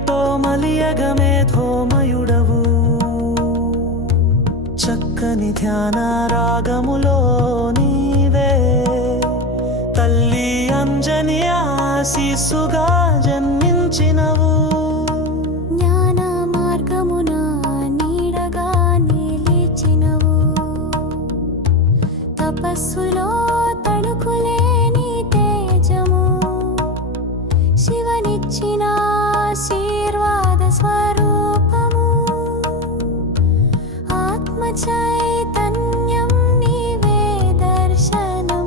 వెండితో మలియగమే ధోమయుడవు చక్కని ధ్యాన రాగములో నీవే తల్లి అంజని ఆశీస్సుగా జన్మించినవు జ్ఞాన మార్గమున నీడగా నిలిచినవు తపస్సులో తణుకులేని తేజము శివనిచ్చిన ఆశీర్వాద స్వరూపము ఆత్మ చైతన్యం నీవే దర్శనం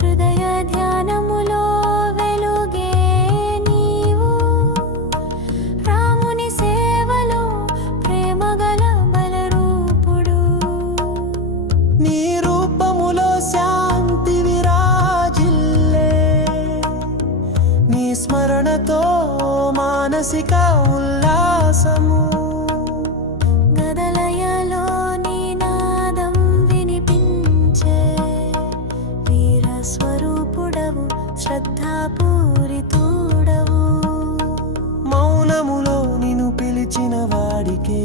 హృదయ ధ్యానములో వెలుగే నీవు రాముని సేవలో ప్రేమగల బలరూపుడు నీ రూపములో శాంతి విరాజిల్లే నీ స్మరణతో మానసిక ఉల్లాసము గదలయలో నినాదం వినిపించే వీర స్వరూపుడవు శ్రద్ధాపూరితుడవు మౌనములో నిన్ను పిలిచిన వాడికే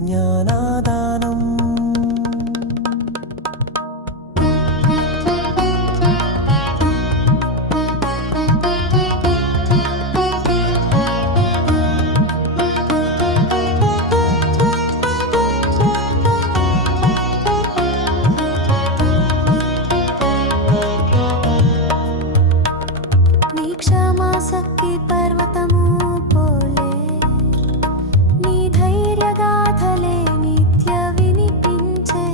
జ్ఞానాదానం నీ క్షమాశక్తి పర్వతము పోలే నీ ధైర్యగాథలే నిత్య వినిపించే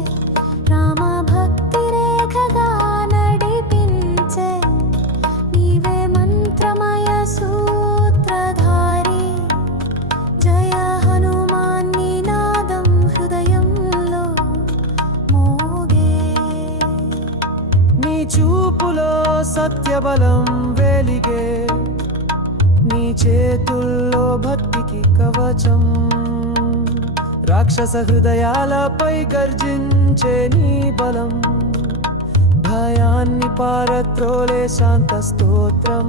రామ భక్తి రేఖగా నడిపించే నీవే మంత్రమయ సూత్రధారి జయ హనుమాన్ నినాదం హృదయంలో మోగే నీ చూపులో సత్యబలం వెలిగే నీ చేతుల్లో భక్తికి కవచం రాక్షస హృదయాలపై గర్జించే నీ బలం భయాన్ని పారత్రోలే శాంత స్తోత్రం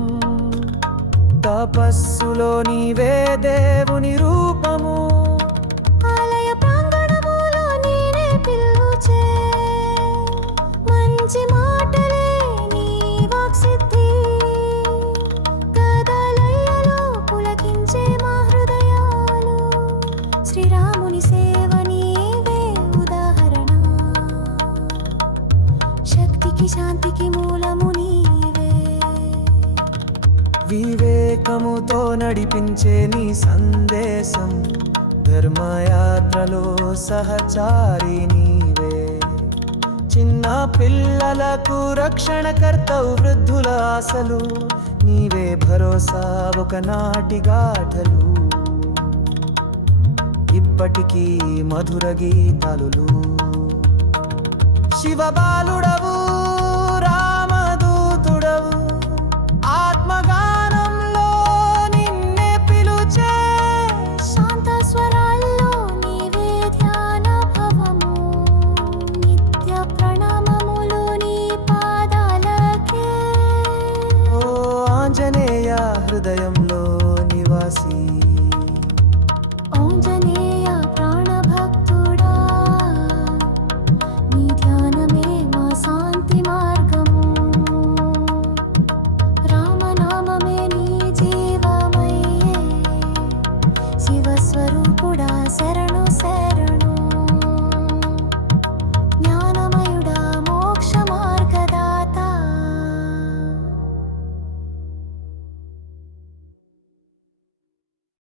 తపస్సులో నీవే దేవుని రూపము ఆలయ ప్రాంగణములో నేనే పిలుచే మంచి మాటలే నీ వాక్సిద్ధి గదలయ్యలో పులకించే మా హృదయాలు శ్రీరాముని సేవ నీవే ఉదాహరణ శక్తికి శాంతికి మూలము నీవే వివేకముతో నడిపించే నీ సందేశం ధర్మయాత్రలో సహచారి నీవే చిన్న పిల్లలకు రక్షణకర్తవు వృద్ధుల ఆశలు నీవే భరోసా ఒకనాటి గాథలు ఇప్పటికీ మధుర గీతాలు శివబాలుడవు రామదూతుడవు ఆత్మగానంలో నిన్నే పిలుచే శాంత స్వరాల్లో నీవే ధ్యాన భవము నిత్య ప్రణామములు నీ పాదాలకే ఓ ఆంజనేయ హృదయం